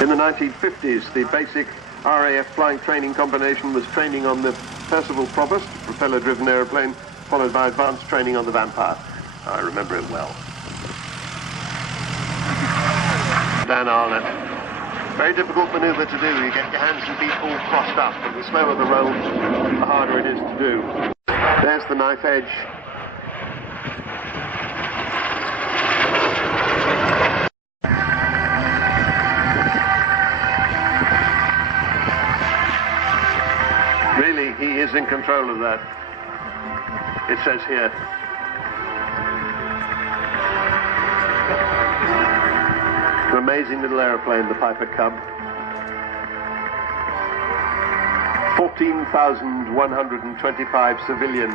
In the 1950s, the basic RAF flying training combination was training on the Percival Provost, propeller-driven aeroplane, followed by advanced training on the Vampire. I remember it well. Dan Arnott. Very difficult manoeuvre to do. You get your hands and feet all crossed up, and the slower the roll, the harder it is to do. There's the knife edge. Really, he is in control of that. It says here. An amazing little aeroplane, the Piper Cub. 14,125 civilian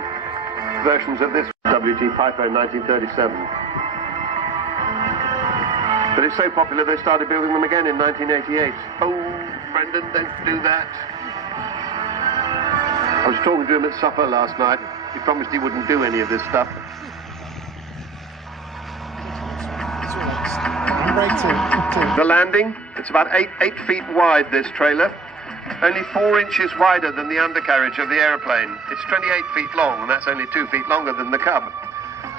versions of this WT Piper in 1937. But it's so popular they started building them again in 1988. Oh, Brendan, don't do that. I was talking to him at supper last night. He promised he wouldn't do any of this stuff. The landing, it's about 8 feet wide, this trailer. Only 4 inches wider than the undercarriage of the aeroplane. It's 28 feet long, and that's only 2 feet longer than the Cub.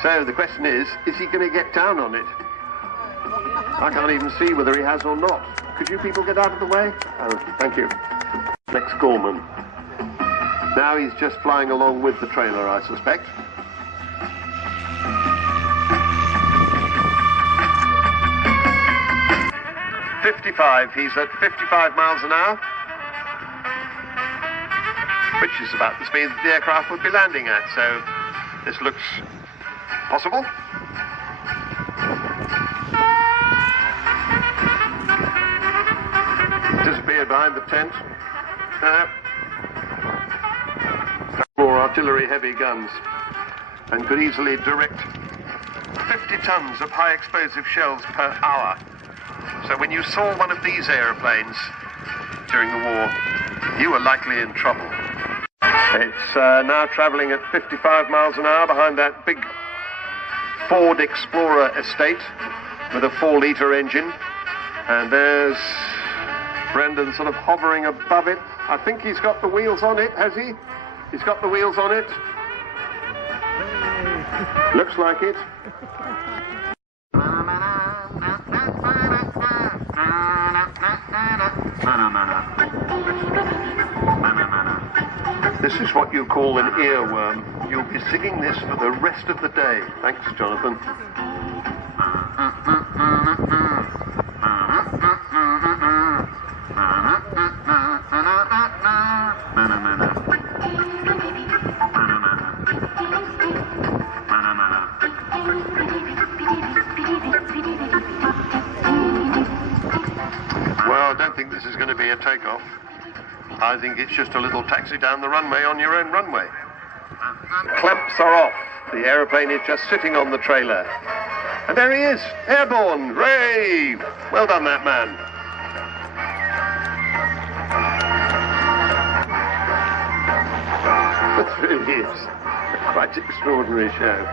So the question is he going to get down on it? I can't even see whether he has or not. Could you people get out of the way? Oh, thank you. Next Gorman. Now he's just flying along with the trailer, I suspect. He's at 55 miles an hour, which is about the speed that the aircraft would be landing at, so this looks possible. Disappeared behind the tent. More artillery heavy guns, and could easily direct 50 tons of high explosive shells per hour. So when you saw one of these aeroplanes during the war, you were likely in trouble. It's now traveling at 55 miles an hour behind that big Ford Explorer estate with a 4-litre engine. And there's Brendan sort of hovering above it. I think he's got the wheels on it, has he? He's got the wheels on it. Looks like it. This is what you call an earworm. You'll be singing this for the rest of the day. Thanks, Jonathan. Well, I don't think this is going to be a takeoff. I think it's just a little taxi down the runway on your own runway. Clamps are off. The aeroplane is just sitting on the trailer. And there he is, airborne. Hooray! Well done, that man. This really is a quite extraordinary show.